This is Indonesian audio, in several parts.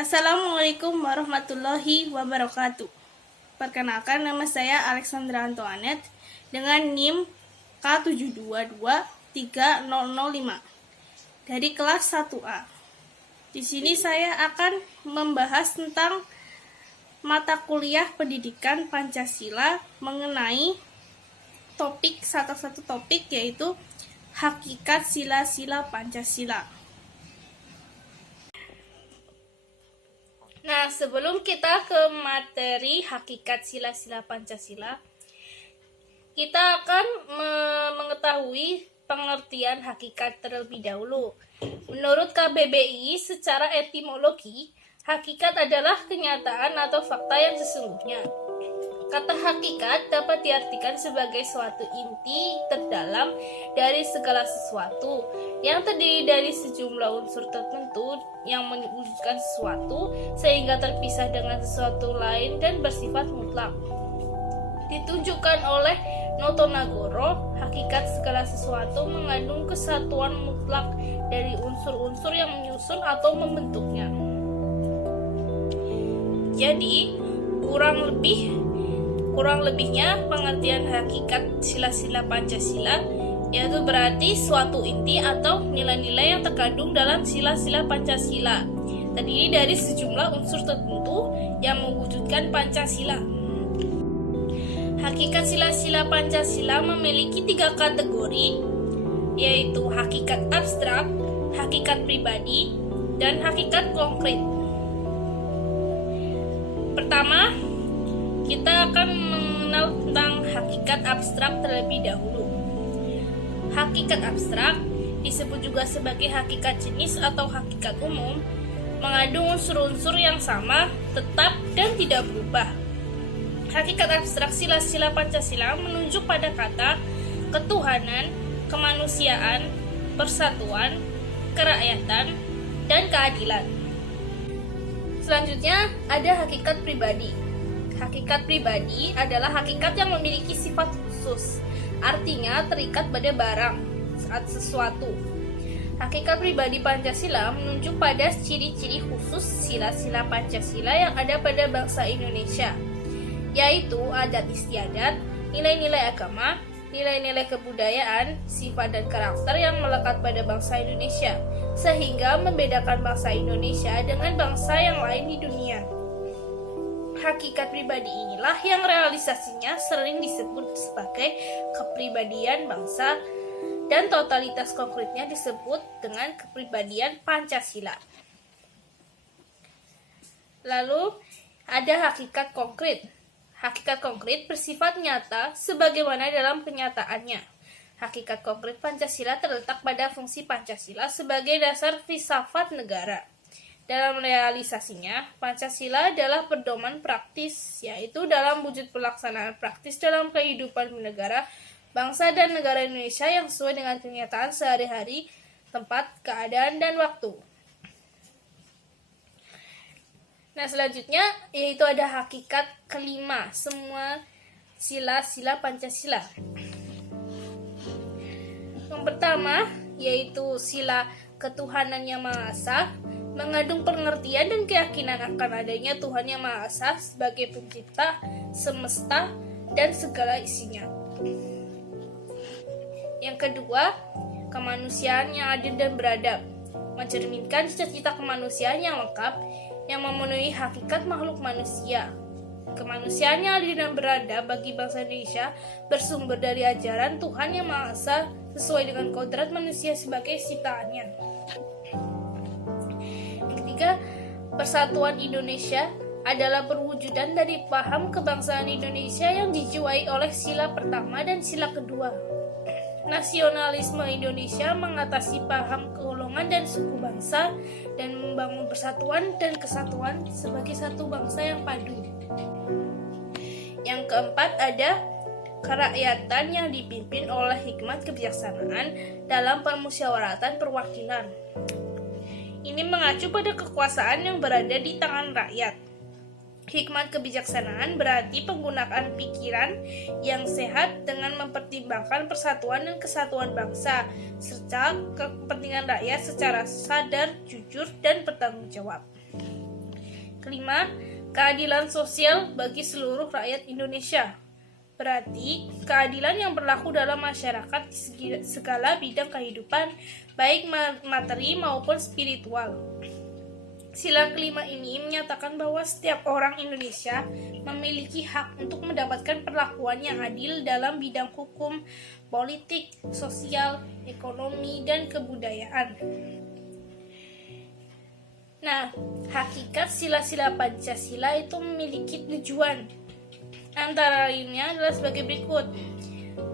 Assalamualaikum warahmatullahi wabarakatuh. Perkenalkan, nama saya Alexandra Antoinette dengan NIM K72230005 dari kelas 1A. Di sini saya akan membahas tentang mata kuliah pendidikan Pancasila mengenai salah satu topik yaitu hakikat sila-sila Pancasila. Nah, sebelum kita ke materi hakikat sila-sila Pancasila, kita akan mengetahui pengertian hakikat terlebih dahulu. Menurut KBBI, secara etimologi, hakikat adalah kenyataan atau fakta yang sesungguhnya. Kata hakikat dapat diartikan sebagai suatu inti terdalam dari segala sesuatu yang terdiri dari sejumlah unsur tertentu yang mewujudkan sesuatu sehingga terpisah dengan sesuatu lain dan bersifat mutlak. Ditunjukkan oleh Noto Nagoro, hakikat segala sesuatu mengandung kesatuan mutlak dari unsur-unsur yang menyusun atau membentuknya. Jadi, kurang lebihnya pengertian hakikat sila-sila Pancasila yaitu berarti suatu inti atau nilai-nilai yang terkandung dalam sila-sila Pancasila, terdiri dari sejumlah unsur tertentu yang mewujudkan Pancasila. Hakikat sila-sila Pancasila memiliki 3 kategori, yaitu hakikat abstrak, hakikat pribadi, dan hakikat konkret. Pertama, kita akan mengenal tentang hakikat abstrak terlebih dahulu. Hakikat abstrak disebut juga sebagai hakikat jenis atau hakikat umum, mengandung unsur-unsur yang sama, tetap, dan tidak berubah. Hakikat abstrak sila-sila Pancasila menunjuk pada kata ketuhanan, kemanusiaan, persatuan, kerakyatan, dan keadilan. Selanjutnya ada hakikat pribadi. Hakikat pribadi adalah hakikat yang memiliki sifat khusus, artinya terikat pada barang saat sesuatu. Hakikat pribadi Pancasila menunjuk pada ciri-ciri khusus sila-sila Pancasila yang ada pada bangsa Indonesia, yaitu adat istiadat, nilai-nilai agama, nilai-nilai kebudayaan, sifat dan karakter yang melekat pada bangsa Indonesia, sehingga membedakan bangsa Indonesia dengan bangsa yang lain di dunia. Hakikat pribadi inilah yang realisasinya sering disebut sebagai kepribadian bangsa dan totalitas konkretnya disebut dengan kepribadian Pancasila. Lalu ada hakikat konkret. Hakikat konkret bersifat nyata sebagaimana dalam kenyataannya. Hakikat konkret Pancasila terletak pada fungsi Pancasila sebagai dasar filsafat negara. Dalam realisasinya, Pancasila adalah pedoman praktis, yaitu dalam wujud pelaksanaan praktis dalam kehidupan bernegara, bangsa dan negara Indonesia yang sesuai dengan kenyataan sehari-hari, tempat, keadaan, dan waktu. Nah, selanjutnya yaitu ada hakikat kelima, semua sila-sila Pancasila. Yang pertama yaitu sila ketuhanan yang Maha Esa, mengandung pengertian dan keyakinan akan adanya Tuhan yang Maha Esa sebagai pencipta semesta dan segala isinya. Yang kedua, kemanusiaan yang adil dan beradab, mencerminkan cita-cita kemanusiaan yang lengkap yang memenuhi hakikat makhluk manusia. Kemanusiaan yang adil dan beradab bagi bangsa Indonesia bersumber dari ajaran Tuhan yang Maha Esa sesuai dengan kodrat manusia sebagai ciptaannya. Persatuan Indonesia adalah perwujudan dari paham kebangsaan Indonesia yang dijiwai oleh sila pertama dan sila kedua. Nasionalisme Indonesia mengatasi paham kegolongan dan suku bangsa dan membangun persatuan dan kesatuan sebagai satu bangsa yang padu. Yang keempat ada kerakyatan yang dipimpin oleh hikmat kebijaksanaan dalam permusyawaratan perwakilan. Ini mengacu pada kekuasaan yang berada di tangan rakyat. Hikmat kebijaksanaan berarti penggunaan pikiran yang sehat dengan mempertimbangkan persatuan dan kesatuan bangsa, serta kepentingan rakyat secara sadar, jujur, dan bertanggung jawab. Kelima, keadilan sosial bagi seluruh rakyat Indonesia. Berarti, keadilan yang berlaku dalam masyarakat di segala bidang kehidupan, baik materi maupun spiritual. Sila kelima ini menyatakan bahwa setiap orang Indonesia memiliki hak untuk mendapatkan perlakuan yang adil dalam bidang hukum, politik, sosial, ekonomi, dan kebudayaan. Nah, hakikat sila-sila Pancasila itu memiliki tujuan. Antara lainnya adalah sebagai berikut.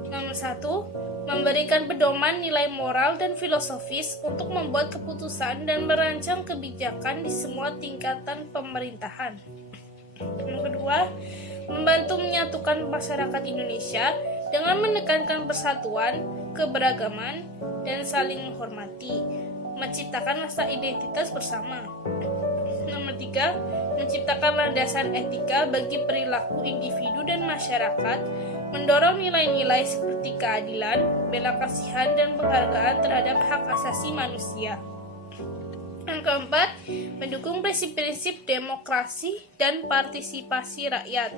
Nomor 1, memberikan pedoman nilai moral dan filosofis untuk membuat keputusan dan merancang kebijakan di semua tingkatan pemerintahan. Nomor 2, membantu menyatukan masyarakat Indonesia dengan menekankan persatuan, keberagaman, dan saling menghormati, menciptakan rasa identitas bersama. Nomor 3, menciptakan landasan etika bagi perilaku individu dan masyarakat, mendorong nilai-nilai seperti keadilan, bela kasihan, dan penghargaan terhadap hak asasi manusia. Yang keempat, mendukung prinsip-prinsip demokrasi dan partisipasi rakyat,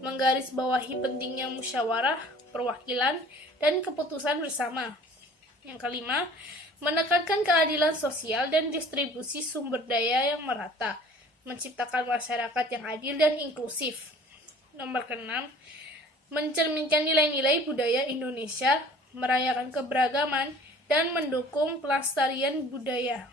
menggarisbawahi pentingnya musyawarah, perwakilan, dan keputusan bersama. Yang kelima, menekankan keadilan sosial dan distribusi sumber daya yang merata, menciptakan masyarakat yang adil dan inklusif. Nomor keenam, mencerminkan nilai-nilai budaya Indonesia, merayakan keberagaman, dan mendukung pelestarian budaya.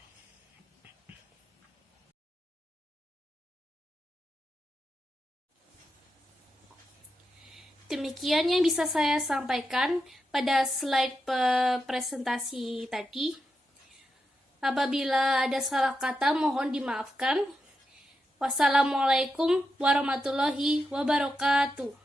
Demikian yang bisa saya sampaikan pada slide presentasi tadi. Apabila ada salah kata, mohon dimaafkan. Wassalamualaikum warahmatullahi wabarakatuh.